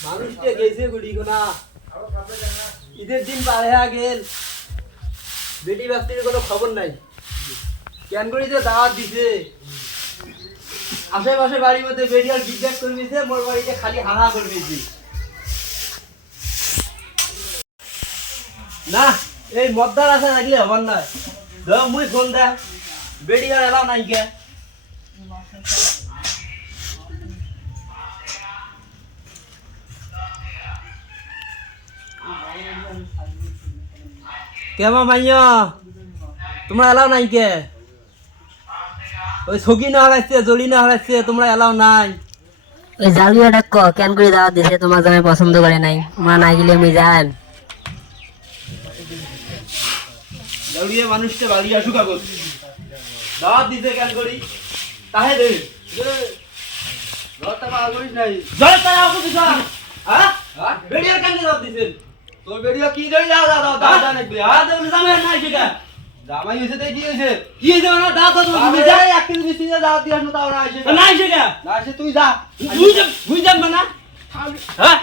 মানুষকে গেছে গুড়ি কোনা ঈদের দিন পার হয়ে গেল বেটি বাস্তির কোনো খবর নাই কেন করি যে দাওয়াত দিছে আশেপাশে বাড়ির মধ্যে বেটি আর জিজ্ঞাসা করে দিয়েছে মোর বাড়িতে খালি হাহা করে দিয়েছি না এই মদ্দার আশা থাকলে হবার নয় ধর মুই ফোন দে বেটি আর এলাও নাই কে কেমন মাইয়া তোমরা এলাও নাই কে ওই ছকি না হারাইছে জলি না হারাইছে তোমরা এলাও নাই ওই জালুয়াটা কেন করে দাওয়াত দিছে তোমার জামাই পছন্দ করে নাই মা না গেলে আমি যান জলিয়ে মানুষকে বাড়ি আসুক আগত দাওয়াত দিতে কেন করি তাহে দে ঘরটা পাওয়া করিস নাই জল তারা আগত দিছ হ্যাঁ বেড়িয়া কেন দাওয়াত দিছেন তোর বেড়িয়া কি ধরে যাও দাও দাওয়াত নাকি হ্যাঁ দেবলে জামাই নাই সেটা জামাই হইছে তাই কি হইছে মানে দাওয়াত তো তুমি যাই এক কেজি মিষ্টি দাওয়াত দিয়াস না তাও না আইছে না আইছে কে না আইছে তুই যা তুই যা না হ্যাঁ